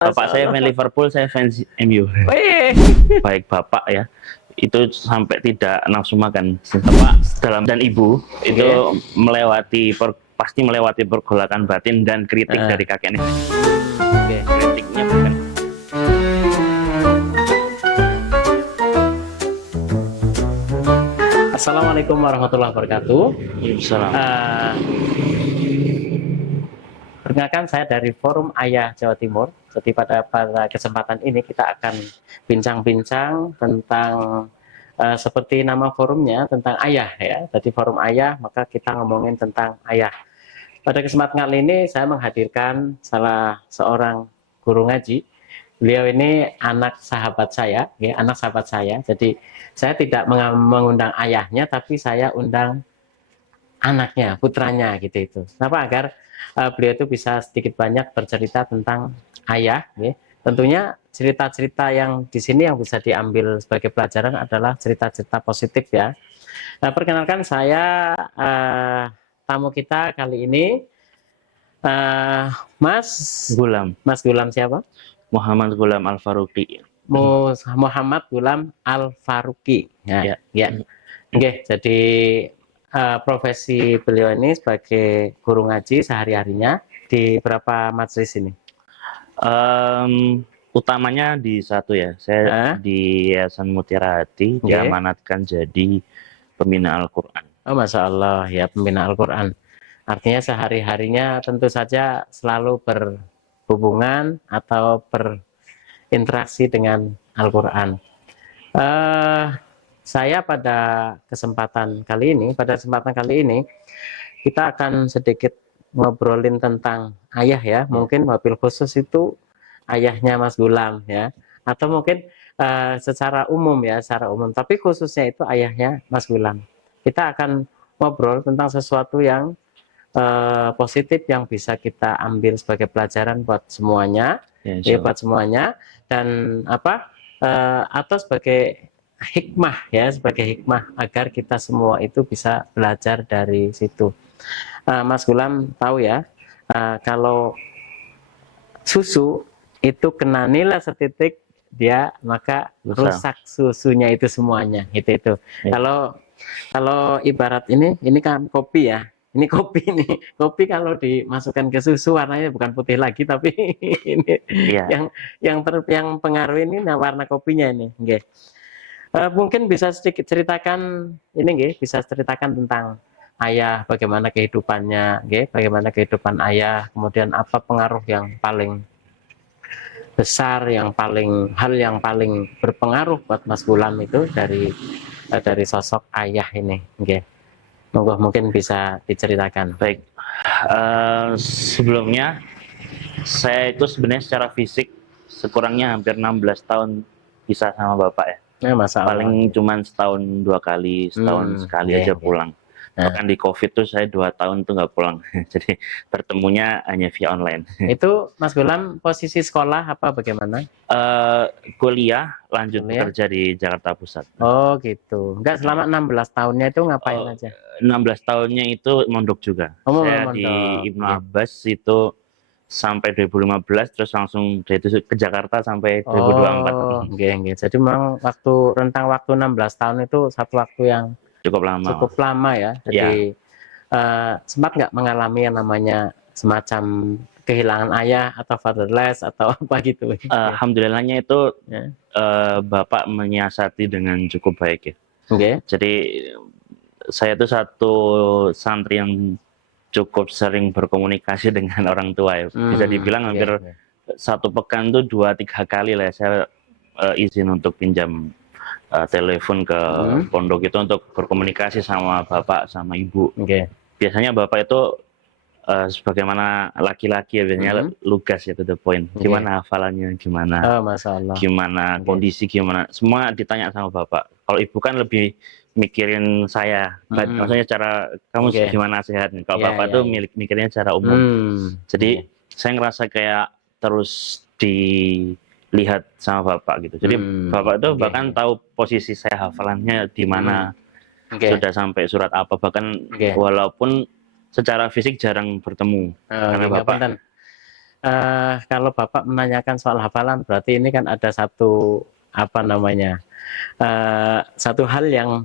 Bapak saya fans Liverpool, saya fans MU. Wih. Baik bapak ya, itu sampai tidak nafsu makan. Bapak dalam dan ibu itu pasti melewati pergolakan batin dan kritik dari kakeknya. Kritiknya bukan. Assalamualaikum warahmatullahi wabarakatuh. Salam. Perkenalkan, saya dari Forum Ayah Jawa Timur. Jadi pada kesempatan ini kita akan bincang-bincang tentang seperti nama forumnya, tentang ayah ya. Jadi Forum Ayah, maka kita ngomongin tentang ayah. Pada kesempatan kali ini saya menghadirkan salah seorang guru ngaji. Beliau ini anak sahabat saya, ya, anak sahabat saya. Jadi saya tidak mengundang ayahnya, tapi saya undang anaknya, putranya gitu itu. Kenapa? Agar beliau itu bisa sedikit banyak bercerita tentang ayah. Ya. Tentunya cerita-cerita yang di sini yang bisa diambil sebagai pelajaran adalah cerita-cerita positif ya. Nah, perkenalkan saya tamu kita kali ini Mas Gulam. Mas Gulam siapa? Muhammad Gulam Al-Faruqi. Muhammad Gulam Al-Faruqi. Ya. Ya. Oke, jadi profesi beliau ini sebagai guru ngaji sehari-harinya di berapa majelis ini? Utamanya di satu ya, saya di Yayasan Mutiara Hati diamanatkan jadi pembina Al-Quran. Oh, Masya Allah, ya, pembina Al-Quran. Artinya sehari-harinya tentu saja selalu berhubungan atau berinteraksi dengan Al-Quran. Saya pada kesempatan kali ini kita akan sedikit ngobrolin tentang ayah ya. Mungkin mobil khusus itu ayahnya Mas Gulam ya, atau mungkin secara umum ya, tapi khususnya itu ayahnya Mas Gulam. Kita akan ngobrol tentang sesuatu yang positif yang bisa kita ambil sebagai pelajaran buat semuanya, ya, buat semuanya, dan atau sebagai hikmah ya, sebagai hikmah agar kita semua itu bisa belajar dari situ. Mas Gulam tahu ya, kalau susu itu kena nilai setitik dia maka rusak susunya itu semuanya itu. Ya. Kalau ibarat ini kan kopi ya. Ini kopi nih. Kopi kalau dimasukkan ke susu warnanya bukan putih lagi tapi ini yang pengaruh ini warna kopinya ini. Okay. Mungkin bisa sedikit ceritakan ini, bisa ceritakan tentang ayah, bagaimana kehidupannya, bagaimana kehidupan ayah, kemudian apa pengaruh yang paling besar, hal yang paling berpengaruh buat Mas Gulam itu dari sosok ayah ini, mungkin bisa diceritakan. Baik, sebelumnya saya itu sebenarnya secara fisik sekurangnya hampir 16 tahun pisah sama bapak ya. Paling cuman setahun 2 kali, setahun sekali aja pulang. Bahkan di COVID tuh saya 2 tahun tuh nggak pulang. Jadi bertemunya hanya via online. Itu Mas Gulam posisi sekolah apa bagaimana? Kuliah lanjut bekerja di Jakarta Pusat. Oh gitu. Enggak, selama 16 tahunnya itu ngapain aja? 16 tahunnya itu mondok juga. Saya mondok. Di Ibnu Abbas itu sampai 2015, terus langsung dari itu ke Jakarta sampai 2024. Jadi memang rentang waktu 16 tahun itu satu waktu yang cukup lama ya. Jadi sempat nggak mengalami yang namanya semacam kehilangan ayah atau fatherless atau apa gitu? Alhamdulillahnya itu bapak menyiasati dengan cukup baik ya. Jadi saya itu satu santri yang cukup sering berkomunikasi dengan orang tua ya. Bisa dibilang hampir satu pekan tuh 2-3 kali lah saya izin untuk pinjam telepon ke pondok itu untuk berkomunikasi sama bapak sama ibu. Biasanya bapak itu sebagaimana laki-laki ya, biasanya lugas ya, to the point. Gimana hafalannya, gimana, gimana kondisi, gimana, semua ditanya sama bapak. Kalau ibu kan lebih mikirin saya, maksudnya cara kamu gimana sehat. Kalau bapak tuh mikirnya secara umum. Jadi saya ngerasa kayak terus dilihat sama bapak gitu. Jadi bapak tuh bahkan tahu posisi saya hafalannya di mana, sudah sampai surat apa, bahkan walaupun secara fisik jarang bertemu. Karena bapak kalau Bapak menanyakan soal hafalan, berarti ini kan ada satu apa namanya, satu hal yang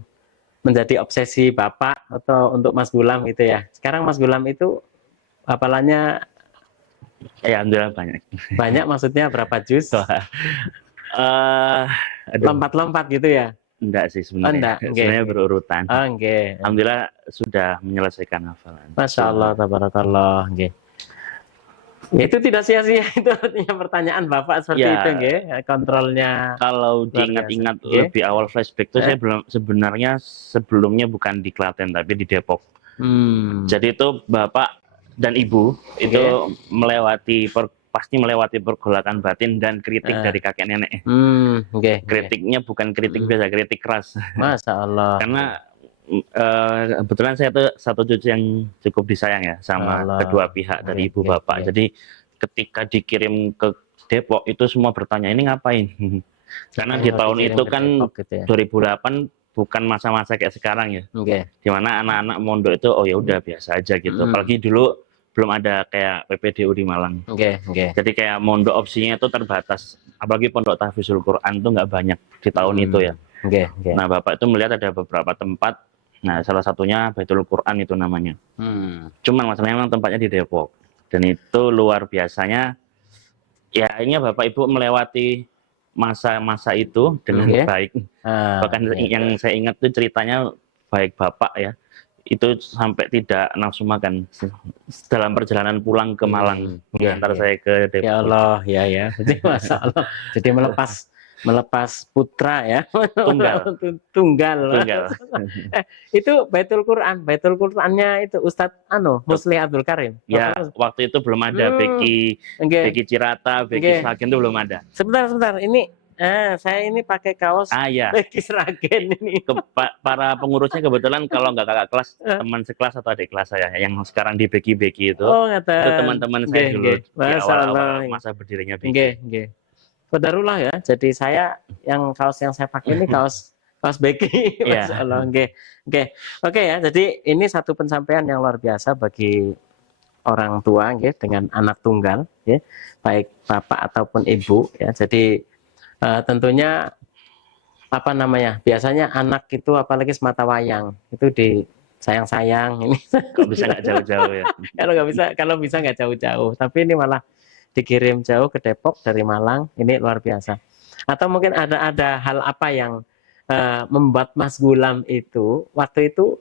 menjadi obsesi Bapak atau untuk Mas Gulam gitu ya. Sekarang Mas Gulam itu hafalannya Ya, alhamdulillah banyak. banyak, maksudnya berapa juz? Eh, aduh, Lompat-lompat gitu ya? enggak sih Oh, enggak, sebenarnya. nggih. Sebenarnya berurutan. Oh, nggih. Alhamdulillah sudah menyelesaikan hafalan. Masya Allah, tabarakallah, nggih. Ya, itu tidak sia-sia itu artinya pertanyaan Bapak seperti Ya. itu, nggih. Kontrolnya. Kalau Luar biasa. diingat-ingat Oke. lebih awal flashback tuh saya belum sebenarnya sebelumnya bukan di Klaten tapi di Depok. Jadi itu Bapak dan Ibu itu pasti melewati pergolakan batin dan kritik dari kakek nenek. Nggih. Kritiknya bukan kritik biasa, kritik keras. Masya Allah. Karena kebetulan saya tuh satu cucu yang cukup disayang ya sama Allah. kedua pihak dari ibu Oke, bapak. oke. Jadi ketika dikirim ke Depok itu semua bertanya ini ngapain? Karena di Oh, tahun dikirim itu ke kan Depok gitu ya. 2008 bukan masa-masa kayak sekarang ya. Nggih. Dimana anak-anak mondok itu oh ya udah biasa aja gitu. Apalagi dulu belum ada kayak PPDU di Malang. Nggih, nggih. Jadi kayak mondok opsinya itu terbatas. Apalagi pondok tahfidzul Quran tuh nggak banyak di tahun itu ya. Nggih, nggih. Nah, Bapak itu melihat ada beberapa tempat. Nah, salah satunya Baitul Quran itu namanya. Cuman masalahnya memang tempatnya di Depok. Dan itu luar biasanya. Ya, akhirnya Bapak Ibu melewati masa-masa itu dengan Oke. baik. Bahkan yang saya ingat tuh ceritanya baik Bapak ya. Itu sampai tidak nafsu makan dalam perjalanan pulang ke Malang. Mengantar saya ke Depok. Ya Allah, ya. Jadi Masya Allah. Jadi melepas putra ya. Tunggal. Tunggal. Itu Baitul Quran. Baitul Qurannya itu Ustadz Musli Abdul Karim. ya waktu itu belum ada Beki Cirata, Beki Sragen itu belum ada. Sebentar. Ini saya ini pakai kaos Ya. Beki Sragen ini. Para pengurusnya kebetulan kalau nggak kakak kelas, teman sekelas atau adik kelas saya yang sekarang di Beki itu. Oh, Itu teman-teman saya dulu di awal-awal masa berdirinya Beki. Nggih. Qadarullah ya. Jadi saya kaos yang saya pakai ini kaos Beki. Masya Allah. Nggih. Oke ya. Jadi ini satu pencapaian yang luar biasa bagi orang tua nggih dengan anak tunggal nggih, baik bapak ataupun ibu ya. Jadi tentunya apa namanya? Biasanya anak itu apalagi semata wayang itu disayang-sayang ini. Kok bisa nggak jauh-jauh ya? Kalau bisa nggak jauh-jauh. Tapi ini malah dikirim jauh ke Depok dari Malang, ini luar biasa. Atau mungkin ada hal apa yang membuat Mas Gulam itu waktu itu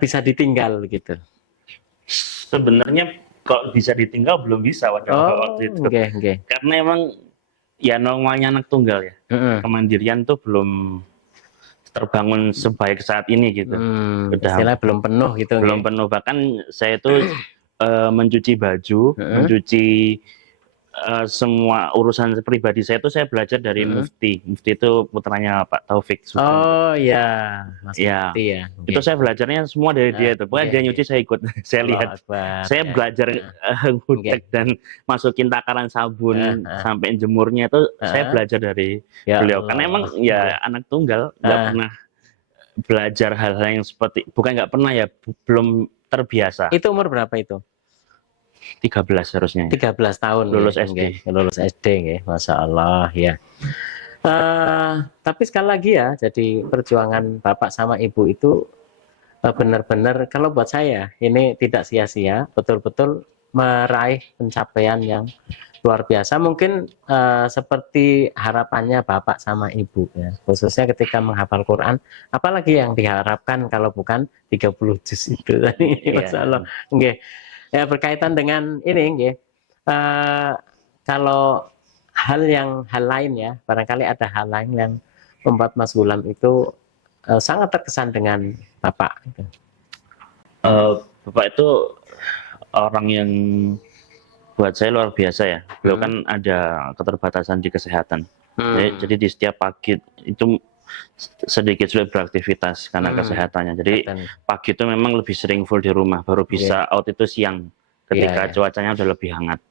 bisa ditinggal gitu? Sebenarnya kok bisa ditinggal belum bisa waktu itu. Okay. Karena emang ya normalnya anak tunggal ya. Kemandirian tuh belum terbangun sebaik saat ini gitu. Istilah belum penuh gitu. Belum penuh. Bahkan saya tuh mencuci baju, mencuci semua urusan pribadi saya itu saya belajar dari Mufti. Mufti itu putranya Pak Taufik. Oh ya, Mas Mufti ya. Itu saya belajarnya semua dari dia itu. Bukan dia nyuci saya ikut, saya lihat. Saya belajar ngudek dan masukin takaran sabun sampai jemurnya itu saya belajar dari beliau. Karena emang ya anak tunggal nggak pernah belajar hal-hal yang seperti nggak pernah ya, belum terbiasa. Itu umur berapa itu? 13 harusnya. 13 tahun. Lulus SD. Lulus SD nggih. Masya Allah ya. Tapi sekali lagi ya, jadi perjuangan Bapak sama Ibu itu benar-benar kalau buat saya ini tidak sia-sia, betul-betul meraih pencapaian yang luar biasa. Mungkin seperti harapannya Bapak sama Ibu ya, khususnya ketika menghafal Quran, apalagi yang diharapkan kalau bukan 30 juz itu tadi. Masya Allah. Nggih. Ya, berkaitan dengan ini nggih. Kalau hal lain ya, barangkali ada hal lain yang membuat Mas Gulam itu sangat terkesan dengan Bapak. Bapak itu orang yang buat saya luar biasa ya. Beliau kan ada keterbatasan di kesehatan. Jadi di setiap pagi itu sedikit sulit beraktivitas karena kesehatannya. Jadi pagi itu memang lebih sering full di rumah, baru bisa out itu siang ketika cuacanya udah lebih hangat.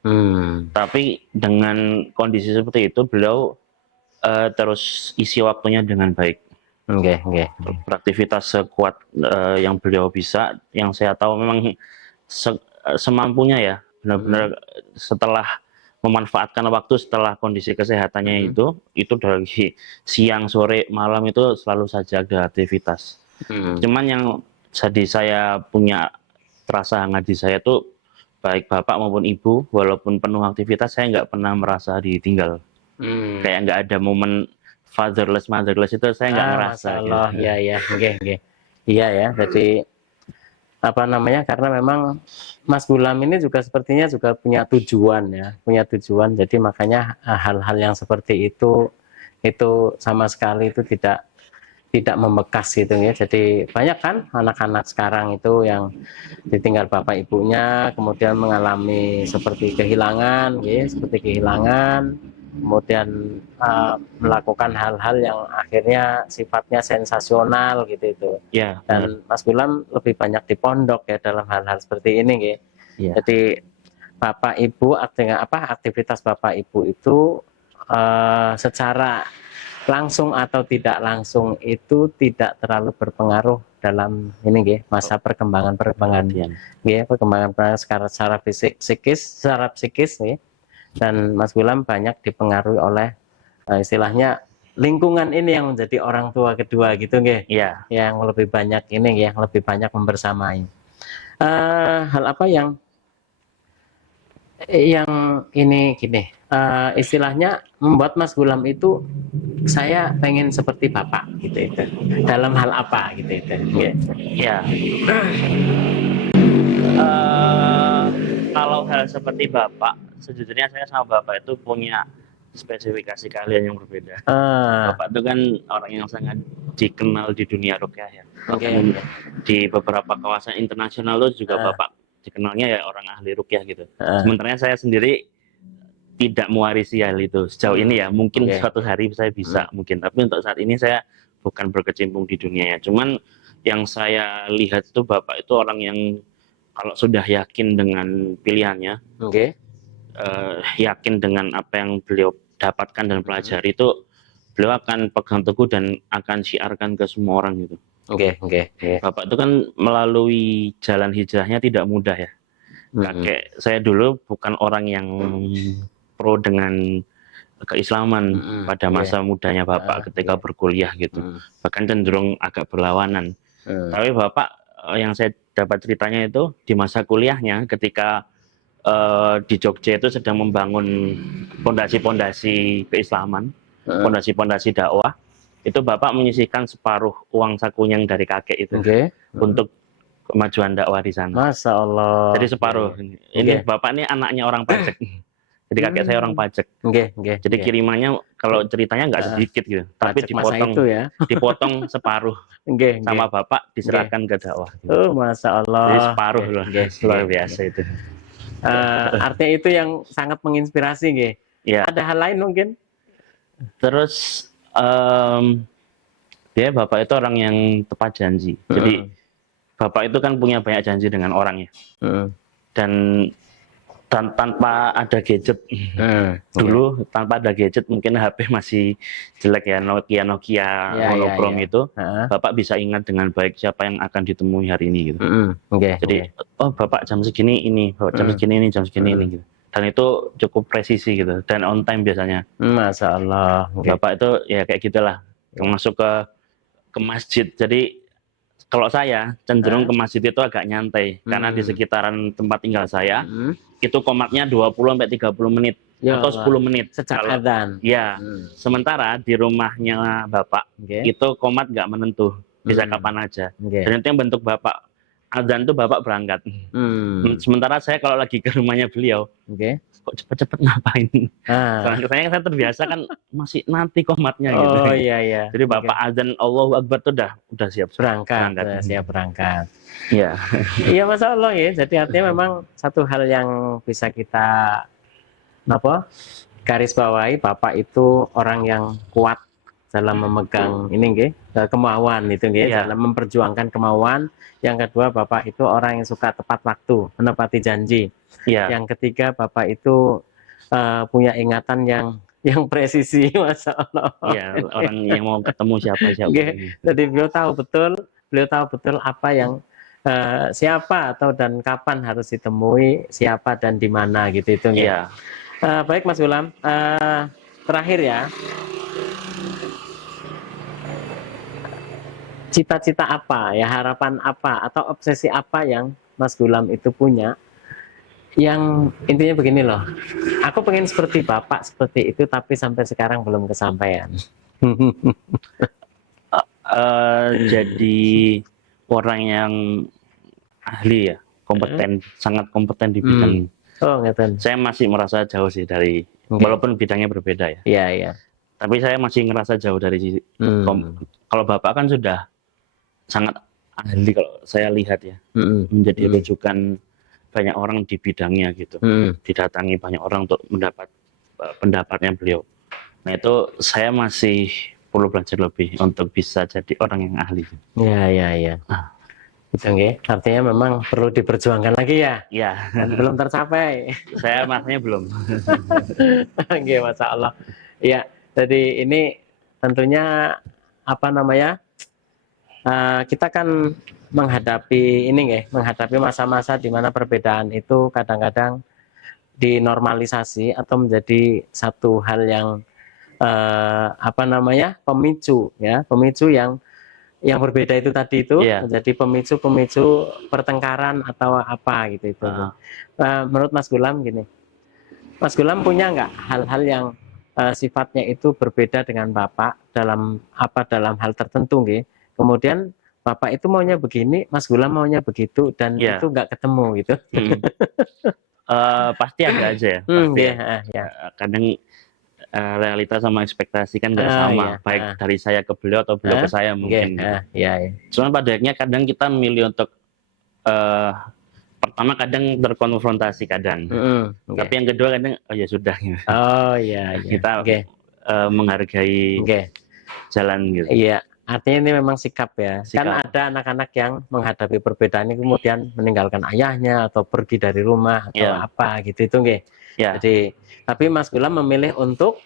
Tapi dengan kondisi seperti itu beliau terus isi waktunya dengan baik. Beraktivitas sekuat yang beliau bisa, yang saya tahu memang semampunya ya. benar-benar setelah memanfaatkan waktu setelah kondisi kesehatannya itu dari siang, sore, malam itu selalu saja ada aktivitas. Cuman yang jadi saya punya terasa hangat di saya tuh baik bapak maupun ibu, walaupun penuh aktivitas saya nggak pernah merasa ditinggal. Kayak nggak ada momen fatherless, motherless itu saya nggak ngerasa. Allah, Gitu. ya, iya ya. Jadi apa namanya? Karena memang Mas Gulam ini juga sepertinya juga punya tujuan ya, punya tujuan. Jadi makanya hal-hal yang seperti itu sama sekali itu tidak membekas gitu ya. Jadi banyak kan anak-anak sekarang itu yang ditinggal bapak ibunya, kemudian mengalami seperti kehilangan, ya, kemudian melakukan hal-hal yang akhirnya sifatnya sensasional gitu itu. Ya, Dan Mas Gulam lebih banyak di pondok ya dalam hal-hal seperti ini, ya. ya. Jadi bapak ibu aktivitas bapak ibu itu secara langsung atau tidak langsung itu tidak terlalu berpengaruh dalam ini masa perkembangan secara secara psikis nih. Dan Mas Gulam banyak dipengaruhi oleh istilahnya lingkungan ini yang menjadi orang tua kedua gitu Iya. yang lebih banyak yang lebih banyak membersamai. Hal apa yang ini istilahnya membuat Mas Gulam itu saya pengen seperti bapak gitu itu dalam hal apa gitu itu Ya. Kalau hal seperti bapak, sejujurnya saya sama bapak itu punya spesifikasi keahlian yang berbeda. Bapak itu kan orang yang sangat dikenal di dunia rukyah ya. Di beberapa kawasan internasional itu juga bapak dikenalnya ya orang ahli rukyah gitu. Sementara saya sendiri tidak mewarisi hal itu sejauh ini ya. Mungkin suatu hari saya bisa mungkin, tapi untuk saat ini saya bukan berkecimpung di dunia ya. Cuman yang saya lihat itu bapak itu orang yang kalau sudah yakin dengan pilihannya, yakin dengan apa yang beliau dapatkan dan pelajari itu, beliau akan pegang teguh dan akan syiarkan ke semua orang gitu. Bapak itu kan melalui jalan hijrahnya tidak mudah ya. Kakek saya dulu bukan orang yang pro dengan keislaman pada masa mudanya bapak ketika berkuliah gitu. Bahkan cenderung agak berlawanan. Tapi bapak yang saya dapat ceritanya itu di masa kuliahnya ketika di Jogja itu sedang membangun pondasi-pondasi keislaman, pondasi-pondasi dakwah. Itu bapak menyisihkan separuh uang saku yang dari kakek itu untuk kemajuan dakwah di sana. Masya Allah. Jadi separuh. Ini bapak ini anaknya orang pajak. Jadi kakek saya orang pajak. Jadi kirimannya kalau ceritanya nggak sedikit gitu, tapi dipotong separuh sama bapak diserahkan ke dakwah. Masya Allah. Jadi separuh loh. Luar biasa itu. Artinya itu yang sangat menginspirasi, Ya. Ada hal lain mungkin? Terus dia bapak itu orang yang tepat janji. Jadi bapak itu kan punya banyak janji dengan orang ya. Dan tanpa ada gadget dulu, tanpa ada gadget mungkin HP masih jelek ya, Nokia monokrom itu. Bapak bisa ingat dengan baik siapa yang akan ditemui hari ini gitu. Jadi bapak jam segini ini, bapak jam segini ini, jam segini ini gitu. Dan itu cukup presisi gitu dan on time biasanya. Masya Allah. Bapak itu ya kayak gitulah, masuk ke masjid. Jadi kalau saya cenderung ke masjid itu agak nyantai karena di sekitaran tempat tinggal saya itu komatnya 20-30 menit atau 10 menit sejak adzan. Ya. Sementara di rumahnya bapak itu komat nggak menentu, bisa kapan aja. Dan itu yang bentuk bapak adzan itu bapak berangkat. Sementara saya kalau lagi ke rumahnya beliau, kok cepet-cepet ngapain? Karena saya terbiasa kan masih nanti komatnya gitu. Iya. Jadi bapak adzan Allahu Akbar tuh udah siap berangkat. Siap berangkat. Iya. Iya Masya Allah ya. Jadi artinya memang satu hal yang bisa kita garis bawahi, bapak itu orang yang kuat dalam memegang kemauan itu dalam memperjuangkan kemauan. Yang kedua, bapak itu orang yang suka tepat waktu, menepati janji. Yang ketiga, bapak itu punya ingatan yang presisi, Masya Allah. Iya, orang yang mau ketemu siapa. Jadi beliau tahu betul apa yang siapa atau dan kapan harus ditemui, siapa dan di mana gitu itu. Iya. Baik Mas Gulam, terakhir ya, cita-cita apa ya, harapan apa atau obsesi apa yang Mas Gulam itu punya, yang intinya begini loh, aku pengen seperti Bapak seperti itu tapi sampai sekarang belum kesampaian. Jadi orang yang ahli ya, kompeten, sangat kompeten di bidang. Oh ngeten. Saya masih merasa jauh sih dari, Oke. walaupun bidangnya berbeda ya. Iya iya. Tapi saya masih ngerasa jauh dari sisi. Kalau Bapak kan sudah sangat ahli kalau saya lihat ya, menjadi rujukan banyak orang di bidangnya gitu. Didatangi banyak orang untuk mendapat pendapatnya beliau. Nah itu saya masih perlu belajar lebih untuk bisa jadi orang yang ahli. Iya iya iya. Itu nggih. Artinya memang perlu diperjuangkan lagi ya. Iya. Dan belum tercapai. Saya masanya belum. Nggih, Masya Allah. Iya. Jadi ini tentunya apa namanya? Kita kan menghadapi ini nggih, menghadapi masa-masa di mana perbedaan itu kadang-kadang dinormalisasi atau menjadi satu hal yang apa namanya? Pemicu ya, pemicu yang berbeda itu tadi itu menjadi pemicu pertengkaran atau apa gitu itu. Menurut Mas Gulam gini, Mas Gulam punya nggak hal-hal yang sifatnya itu berbeda dengan Bapak dalam hal tertentu gitu. Kemudian Bapak itu maunya begini, Mas Gulam maunya begitu dan itu nggak ketemu gitu. Pasti ada aja ya. Pasti ya. Kadang realitas sama ekspektasi kan nggak sama, baik dari saya ke beliau atau beliau ke saya mungkin. Cuman pada akhirnya kadang kita memilih untuk pertama kadang terkonfrontasi kadang, tapi yang kedua kadang oh ya sudah. Kita menghargai jalan gitu. Iya, artinya ini memang sikap ya. Kan ada anak-anak yang menghadapi perbedaan ini kemudian meninggalkan ayahnya atau pergi dari rumah atau apa gitu itu nggih. Jadi tapi Mas Gulam memilih untuk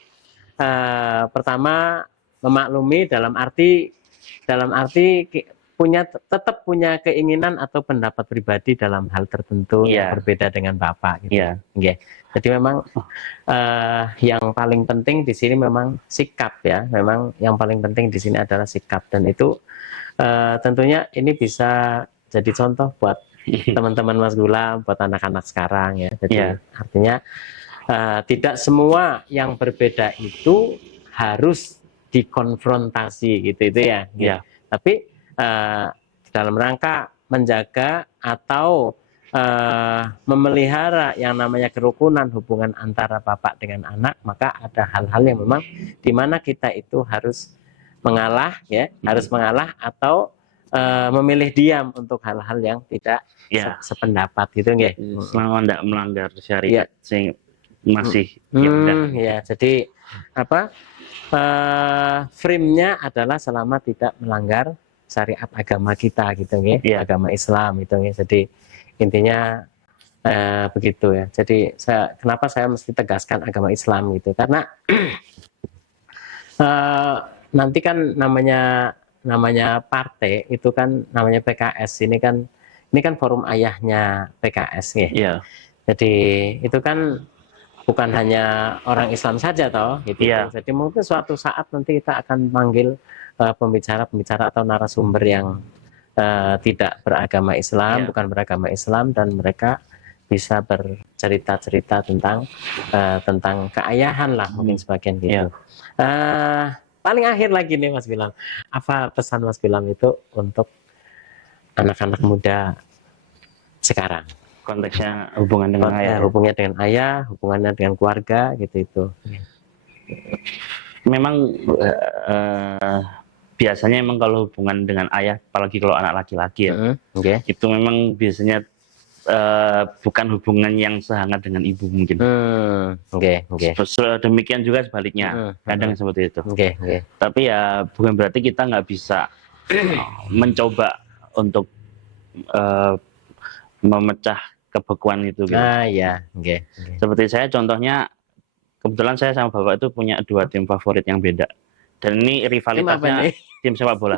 pertama memaklumi dalam arti tetap punya keinginan atau pendapat pribadi dalam hal tertentu yang berbeda dengan Bapak gitu. Jadi memang yang paling penting di sini memang sikap ya. Memang yang paling penting di sini adalah sikap, dan itu tentunya ini bisa jadi contoh buat teman-teman Mas Gulam, buat anak-anak sekarang ya. Jadi artinya tidak semua yang berbeda itu harus dikonfrontasi gitu itu ya. Tapi dalam rangka menjaga atau memelihara yang namanya kerukunan hubungan antara bapak dengan anak, maka ada hal-hal yang memang dimana kita itu harus mengalah ya, harus mengalah atau memilih diam untuk hal-hal yang tidak sependapat gitu nggih. Selama tidak melanggar syariat masih jadi apa frame-nya adalah selama tidak melanggar syariat agama kita gitu nggih, agama Islam itu nggih. Jadi intinya begitu ya. Jadi kenapa saya mesti tegaskan agama Islam gitu, karena nanti kan namanya partai itu kan namanya PKS, ini kan forum ayahnya PKS ya. Jadi itu kan bukan hanya orang Islam saja toh gitu. Jadi mungkin suatu saat nanti kita akan manggil pembicara-pembicara atau narasumber yang tidak beragama Islam, bukan beragama Islam, dan mereka bisa bercerita-cerita tentang keayahan lah mungkin sebagian gitu. Paling akhir lagi nih Mas Gulam, apa pesan Mas Gulam itu untuk anak-anak muda sekarang? Konteksnya hubungan dengan ayah. Hubungannya dengan ayah, hubungannya dengan keluarga gitu itu. Memang biasanya memang kalau hubungan dengan ayah, apalagi kalau anak laki-laki ya, itu memang biasanya bukan hubungan yang sehangat dengan ibu mungkin. Demikian juga sebaliknya, kadang seperti itu. Tapi ya bukan berarti kita nggak bisa mencoba untuk memecah kebekuan itu gitu. Seperti saya contohnya, kebetulan saya sama bapak itu punya dua tim favorit yang beda. Dan ini Tim apa rivalitasnya nih? tim sepak bola.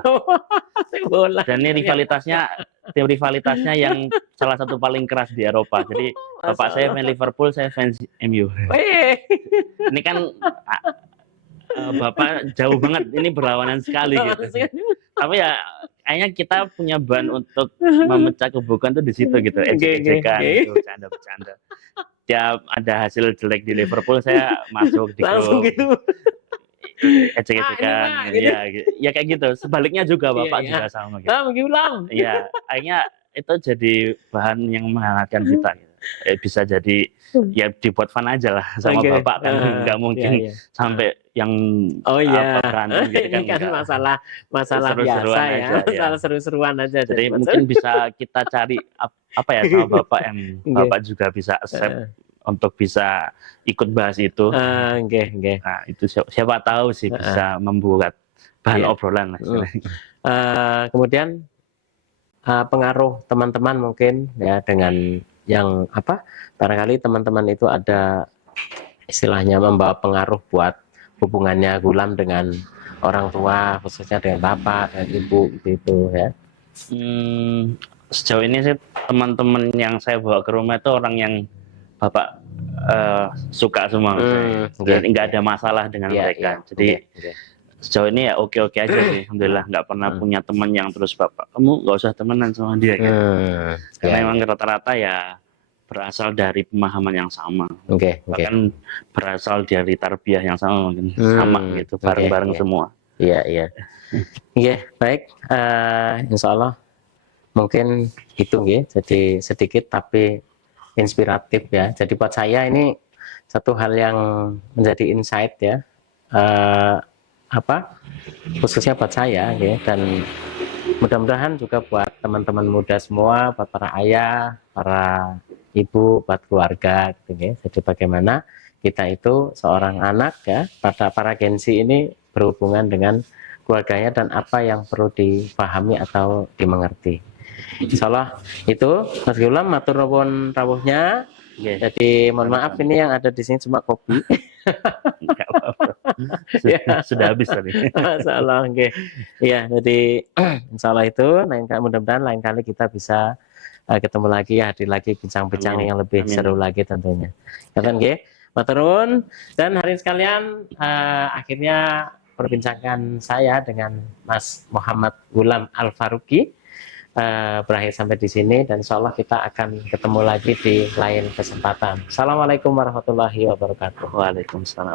Bola. Dan ini tim rivalitasnya yang salah satu paling keras di Eropa. Jadi bapak saya fans Liverpool, saya fans MU. Wih. Ini kan bapak jauh banget, ini berlawanan sekali gitu. Tapi ya kayaknya kita punya bahan untuk memecah kebukan tuh di situ gitu, ejek-ejekan, gitu, bercanda-bercanda. Tiap ada hasil jelek di Liverpool saya masuk di Langsung grup, gitu. ejek-ejekan, Gitu. ya kayak gitu. Sebaliknya juga bapak Iya. juga sama gitu. Ulang. Iya, akhirnya itu jadi bahan yang menghangatkan kita. Gitu. Bisa jadi ya dibuat fun aja lah sama Oke. bapak kan, nggak mungkin Iya. sampai yang Oh iya. berantem gitu kan. Ini kan enggak. masalah Seru-seruan biasa ya. aja, ya. Masalah seru-seruan aja. Jadi mungkin bisa kita cari apa ya sama bapak yang bapak juga bisa accept untuk bisa ikut bahas itu. Oke. Nah, itu siapa tahu sih bisa membuat bahan Iya. obrolan lah. Kemudian pengaruh teman-teman mungkin ya dengan yang barangkali teman-teman itu ada istilahnya membawa pengaruh buat hubungannya Gulam dengan orang tua, khususnya dengan bapak dan ibu gitu ya. Sejauh ini sih teman-teman yang saya bawa ke rumah itu orang yang bapak suka semua, nggak ada masalah dengan mereka. Jadi sejauh ini ya oke-oke aja sih, alhamdulillah nggak pernah punya teman yang terus bapak kamu nggak usah temenan sama dia gitu. Karena memang rata-rata ya berasal dari pemahaman yang sama, bahkan berasal dari tarbiyah yang sama, mungkin sama gitu, bareng-bareng semua. Iya. Baik, insya Allah mungkin itu ya, jadi sedikit tapi inspiratif ya. Jadi buat saya ini satu hal yang menjadi insight ya, khususnya buat saya ya, dan mudah-mudahan juga buat teman-teman muda semua, buat para ayah, para ibu, buat keluarga gitu ya. Jadi bagaimana kita itu seorang anak ya, pada para gensi ini berhubungan dengan keluarganya dan apa yang perlu dipahami atau dimengerti. Insyaallah itu Mas Gulam, matur nuwun rawuhnya. Jadi mohon maaf ini yang ada di sini cuma kopi. Sudah habis tadi. Masalah, ya. Jadi insyaallah itu mudah-mudahan lain kali kita bisa ketemu lagi, hadir lagi bincang-bincang yang lebih seru lagi tentunya. Katakan matur nuwun, dan hari sekalian akhirnya perbincangan saya dengan Mas Muhammad Gulam Al-Faruqi berakhir sampai di sini, dan insya Allah kita akan ketemu lagi di lain kesempatan. Assalamualaikum warahmatullahi wabarakatuh. Waalaikumsalam.